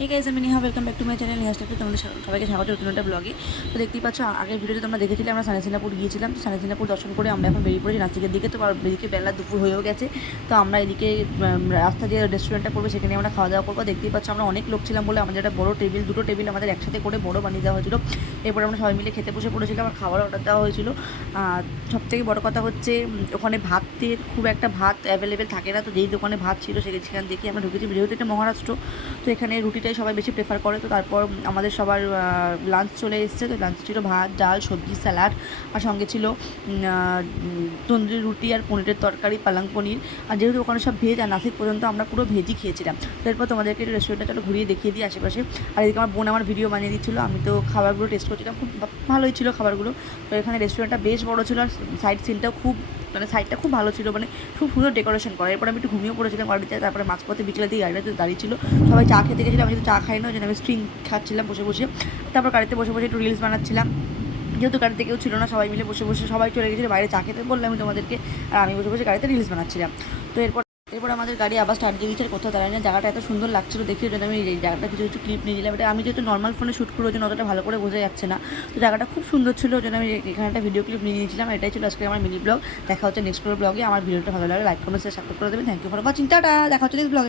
হে guys, আমি Neha, welcome back to my channel Neha স্টাফে তোমাদের সবাইকে স্বাগত নতুন একটা ব্লগে। তো দেখতেই পাচ্ছ, আগের ভিডিওতে তোমরা দেখেছিলে আমরা সানেসিনাপুর গিয়েছিলাম। তো সানেসিনাপুর দর্শন করে আমরা এখন বেরিয়ে পড়েছি নাসিকের দিকে। তো এদিকে বেলা দুপুর হয়েও গেছে। তো আমরা এদিকে রাস্তা যে রেস্টুরেন্টটা করবো সেখানে আমরা খাওয়া দাওয়া করবো। দেখতেই পাচ্ছ আমরা অনেক লোক ছিলাম বলে আমাদের একটা বড় টেবিল, দুটো টেবিল আমাদের একসাথে করে বড় বানিয়ে দেওয়া হয়েছিল। এরপরে আমরা সবাই মিলে খেতে বসে পড়েছিলাম, আমার খাবার অর্ডার দেওয়া হয়েছিল। সবথেকে বড় কথা হচ্ছে ওখানে ভাতের খুব একটা ভাত অ্যাভেলেবেল থাকে না। তো যেই দোকানে ভাত ছিল সেখান দেখে আমরা ঢুকেছি। যেহেতু এটা মহারাষ্ট্র, তো এখানে রুটিটাই সবাই বেশি প্রেফার করে। তো তারপর আমাদের সবার লাঞ্চ চলে এসেছে। তো লাঞ্চে ছিল ভাত, ডাল, সবজি, স্যালাড, আর সঙ্গে ছিল তন্দুরি রুটি আর পনিরের তরকারি, পালং পনির। আর যেহেতু ওখানে সব ভেজ, আর নাসিক পর্যন্ত আমরা পুরো ভেজই খেয়েছিলাম। তো এরপর তোমাদেরকে রেস্টুরেন্টটা চলো ঘুরিয়ে দেখিয়ে দিই আশেপাশে। আর এদিকে আমার বোন আমার ভিডিও বানিয়ে দিচ্ছিলো, আমি তো খাবারগুলো টেস্ট করছিলাম। খুব ভালোই ছিল খাবারগুলো। তো এখানে রেস্টুরেন্টটা বেশ বড়ো ছিল, আর সাইড সিনটাও সাইডটা খুব ভালো ছিল, খুব সুন্দর ডেকোরেশন করা। এরপর আমি একটু ঘুমিয়েও পড়েছিলাম গাড়িতে। তারপরে মাঝপথে বিকেলের দিকে গাড়িটা দাঁড়িয়ে ছিল, সবাই চা খেতে গেছিলাম। আমি যেহেতু চা খাই না, ওই জন্য আমি স্ট্রিং খাচ্ছিলাম বসে বসে। তারপর গাড়িতে বসে বসে একটু রিলস বানাচ্ছিলাম। যেহেতু গাড়িতে কেউ ছিল না, সবাই মিলে বসে বসে সবাই চলে গেছিলো বাইরে চা খেতে, বললাম আমি তোমাদেরকে। আর আমি বসে বসে গাড়িতে রিলস বানাচ্ছিলাম। তো এরপর আমাদের গাড়ি আবার স্টার্ট দিয়ে দিচ্ছে, কোথাও দাঁড়ায় না। জায়গাটা এত সুন্দর লাগছিল দেখে, ওই জন্য আমি এই জায়গাটা কিছু ক্লিপ নিয়ে নিলাম। এটা আমি যেহেতু নর্মাল ফোনে শ্যুট করে, ওই জন্য অতটা ভালো করে বোঝা যাচ্ছে না। তো জায়গাটা খুব সুন্দর ছিল, ওই জন্য আমি এখানে একটা ভিডিও ক্লিপ নিয়ে নিয়েছিলাম। এটাই ছিল আজকে আমার মিনি ব্লগ। দেখা হচ্ছে নেক্সট ব্লগে। আমার ভিডিওটা ভালো লাগে লাইক কমেন্ট শেয়ার সাবস্ক্রাইব করে দেবেন। Thank you for watching, tata. দেখা হচ্ছে নেক্সট ব্লগে।